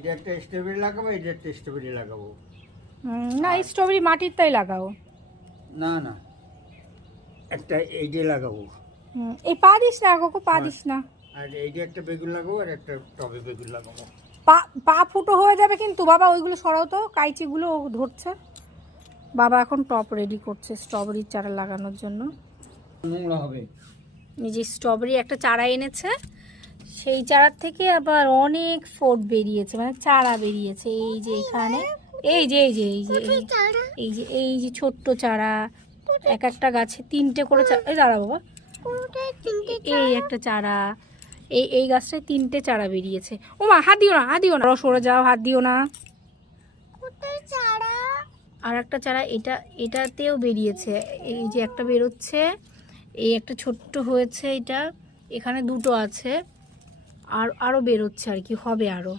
এটা একটা স্ট্রবেরি লাগাবো, এটা একটা স্ট্রবেরি লাগাবো। না, স্ট্রবেরি মাটির তাই লাগাও। না না, একটা এইটা লাগাবো। এই পা দিস না কাকু, পা দিস না। আর এইটা একটা বেগুন লাগাবো, আর একটা টবে বেগুন লাগাবো। পা পা ফুটো হয়ে যাবে কিন্তু বাবা, ওইগুলো সরাও তো, কাইচিগুলো ধরছে। বাবা এখন টপ রেডি করছে স্ট্রবেরির চারা লাগানোর জন্য। নোংরা হবে। এই যে স্ট্রবেরি একটা চারা এনেছে, সেই চারার থেকে আবার অনেক ফোট বেরিয়েছে, মানে চারা বেরিয়েছে। এই যে এখানে, এই যে এই যে এই যে এই যে এই যে ছোট্ট চারা, এক একটা গাছে 3টে করে চারা। এই দাঁড়া বাবা, এই একটা চারা, এই গাছটায় 3টে চারা বেরিয়েছে। ও মা, হাত দিও না, হাত দিও না, সরে যাও, হাত দিও না। আর একটা চারা এটাতেও বেরিয়েছে, এই যে একটা বেরোচ্ছে, এই একটা ছোট্ট হয়েছে, এটা এখানে 2টো আছে, আর আরও বেরোচ্ছে আর কি, হবে আরও।